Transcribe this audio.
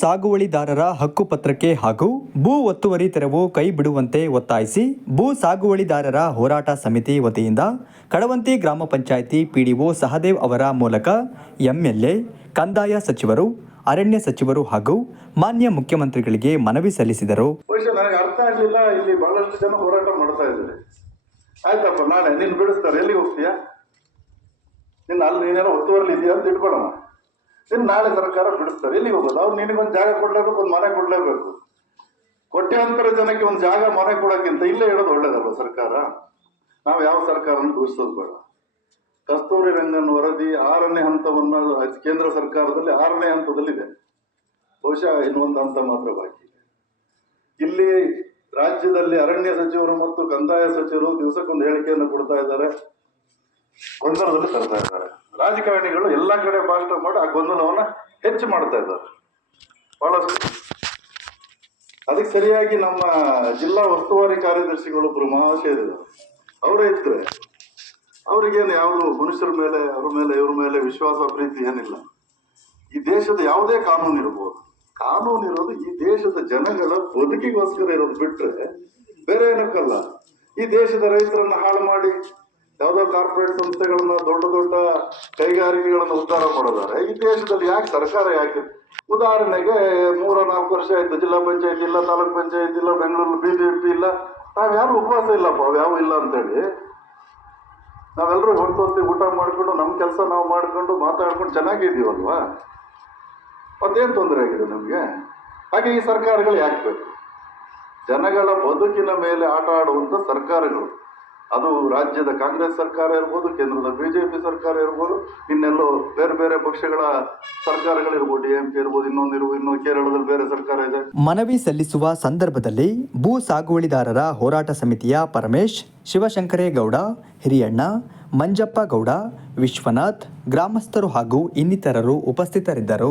ಸಾಗುವಳಿದಾರರ ಹಕ್ಕುಪತ್ರಕ್ಕೆ ಹಾಗೂ ಭೂ ಒತ್ತುವರಿ ತೆರವು ಕೈ ಬಿಡುವಂತೆ ಒತ್ತಾಯಿಸಿ ಭೂ ಸಾಗುವಳಿದಾರರ ಹೋರಾಟ ಸಮಿತಿ ವತಿಯಿಂದ ಕಡವಂತಿ ಗ್ರಾಮ ಪಂಚಾಯಿತಿ ಪಿಡಿಒ ಸಹದೇವ್ ಅವರ ಮೂಲಕ ಎಂಎಲ್ಎ, ಕಂದಾಯ ಸಚಿವರು, ಅರಣ್ಯ ಸಚಿವರು ಹಾಗೂ ಮಾನ್ಯ ಮುಖ್ಯಮಂತ್ರಿಗಳಿಗೆ ಮನವಿ ಸಲ್ಲಿಸಿದರು. ಆಯ್ತಪ್ಪ, ನಾಳೆ ನೀನು ಬಿಡಿಸ್ತಾರೆ, ಎಲ್ಲಿಗೆ ಹೋಗ್ತೀಯಾ? ನಿನ್ನ ಅಲ್ಲಿ ನೀನೇನೋ ಒತ್ತುವರಲ್ಲಿ ಇದೆಯಾ ಅಂತ ಇಟ್ಕೊಳ್ಳೋಣ. ನಿನ್ನ ನಾಳೆ ಸರ್ಕಾರ ಬಿಡಿಸ್ತಾರೆ ಎಲ್ಲಿಗೆ ಹೋಗೋದು? ಅವ್ರು ನಿನಗೊಂದು ಜಾಗ ಕೊಡ್ಲೇಬೇಕು, ಒಂದು ಮನೆ ಕೊಡ್ಲೇಬೇಕು. ಕೋಟ್ಯಾಂತರ ಜನಕ್ಕೆ ಒಂದು ಜಾಗ, ಮನೆ ಕೊಡೋಕ್ಕಿಂತ ಇಲ್ಲೇ ಹೇಳೋದು ಒಳ್ಳೇದಲ್ವ ಸರ್ಕಾರ? ನಾವು ಯಾವ ಸರ್ಕಾರವನ್ನು ದೂಷಿಸೋದು ಬೇಡ. ಕಸ್ತೂರಿ ರಂಗನ್ ವರದಿ ಆರನೇ ಹಂತವನ್ನು ಕೇಂದ್ರ ಸರ್ಕಾರದಲ್ಲಿ ಆರನೇ ಹಂತದಲ್ಲಿದೆ. ಬಹುಶಃ ಇನ್ನೊಂದು ಹಂತ ಮಾತ್ರ ಬಾಕಿ ಇದೆ. ಇಲ್ಲಿ ರಾಜ್ಯದಲ್ಲಿ ಅರಣ್ಯ ಸಚಿವರು ಮತ್ತು ಕಂದಾಯ ಸಚಿವರು ದಿವಸಕ್ಕೊಂದು ಹೇಳಿಕೆಯನ್ನು ಕೊಡ್ತಾ ಇದ್ದಾರೆ. ಗೊಂದಲದಲ್ಲಿ ತರ್ತಾ ಇದ್ದಾರೆ. ರಾಜಕಾರಣಿಗಳು ಎಲ್ಲ ಕಡೆ ಭಾಷಣ ಮಾಡಿ ಆ ಗೊಂದಲವನ್ನ ಹೆಚ್ಚು ಮಾಡ್ತಾ ಇದ್ದಾರೆ. ಬಹಳಷ್ಟು. ಅದಕ್ಕೆ ಸರಿಯಾಗಿ ನಮ್ಮ ಜಿಲ್ಲಾ ಉಸ್ತುವಾರಿ ಕಾರ್ಯದರ್ಶಿಗಳು ಒಬ್ರು ಮಹಾಶಯರು ಅವರೇ ಇದ್ರೆ ಅವರಿಗೇನು ಯಾವುದು ಮನುಷ್ಯರ ಮೇಲೆ, ಅವ್ರ ಮೇಲೆ, ಇವ್ರ ಮೇಲೆ ವಿಶ್ವಾಸ, ಪ್ರೀತಿ ಏನಿಲ್ಲ. ಈ ದೇಶದ ಯಾವುದೇ ಕಾನೂನು ಇರ್ಬೋದು. ಕಾನೂನು ಇರೋದು ಈ ದೇಶದ ಜನಗಳ ಬದುಕಿಗೋಸ್ಕರ ಇರೋದು ಬಿಟ್ರೆ ಬೇರೆ ಏನಕ್ಕಲ್ಲ. ಈ ದೇಶದ ರೈತರನ್ನ ಹಾಳು ಮಾಡಿ ಯಾವುದೋ ಕಾರ್ಪೊರೇಟ್ ಸಂಸ್ಥೆಗಳನ್ನ ದೊಡ್ಡ ದೊಡ್ಡ ಕೈಗಾರಿಕೆಗಳನ್ನ ಉದ್ಧಾರ ಮಾಡೋದಾರೆ ಈ ದೇಶದಲ್ಲಿ ಯಾಕೆ ಸರ್ಕಾರ ಯಾಕೆ? ಉದಾಹರಣೆಗೆ ಮೂರ ನಾಲ್ಕು ವರ್ಷ ಆಯ್ತು, ಜಿಲ್ಲಾ ಪಂಚಾಯತ್ ಇಲ್ಲ, ತಾಲೂಕ್ ಪಂಚಾಯತ್ ಇಲ್ಲ, ಬೆಂಗಳೂರು ಬಿಜೆಪಿ ಇಲ್ಲ. ನಾವ್ ಯಾರು ಉಪವಾಸ ಇಲ್ಲಪ್ಪ ಯಾವ ಇಲ್ಲ ಅಂತೇಳಿ. ನಾವೆಲ್ಲರೂ ಹೊತ್ತು ಊಟ ಮಾಡ್ಕೊಂಡು ನಮ್ಮ ಕೆಲಸ ನಾವು ಮಾಡ್ಕೊಂಡು ಮಾತಾಡ್ಕೊಂಡು ಚೆನ್ನಾಗಿದ್ದೀವಲ್ವಾ? ಮತ್ತೇನು ತೊಂದರೆ ಆಗಿದೆ ನಮಗೆ? ಹಾಗೆ ಈ ಸರ್ಕಾರಗಳು ಯಾಕೆ ಬೇಕು? ಜನಗಳ ಬದುಕಿನ ಮೇಲೆ ಆಟ ಆಡುವಂಥ ಸರ್ಕಾರಗಳು. ಅದು ರಾಜ್ಯದ ಕಾಂಗ್ರೆಸ್ ಸರ್ಕಾರ ಇರ್ಬೋದು, ಕೇಂದ್ರದ ಬಿಜೆಪಿ ಸರ್ಕಾರ ಇರ್ಬೋದು, ಇನ್ನೆಲ್ಲೋ ಬೇರೆ ಬೇರೆ ಪಕ್ಷಗಳ ಸರ್ಕಾರಗಳಿರ್ಬೋದು, ಡಿ ಎಂ ಕೆ ಇರ್ಬೋದು ಇನ್ನೊಂದು ಇರ್ಬೋದು ಇನ್ನು ಕೇರಳದಲ್ಲಿ ಬೇರೆ ಸರ್ಕಾರ ಇದೆ. ಮನವಿ ಸಲ್ಲಿಸುವ ಸಂದರ್ಭದಲ್ಲಿ ಭೂ ಸಾಗುವಳಿದಾರರ ಹೋರಾಟ ಸಮಿತಿಯ ಪರಮೇಶ್, ಶಿವಶಂಕರೇಗೌಡ, ಹಿರಿಯಣ್ಣ, ಮಂಜಪ್ಪ ಗೌಡ, ವಿಶ್ವನಾಥ್, ಗ್ರಾಮಸ್ಥರು ಹಾಗೂ ಇನ್ನಿತರರು ಉಪಸ್ಥಿತರಿದ್ದರು.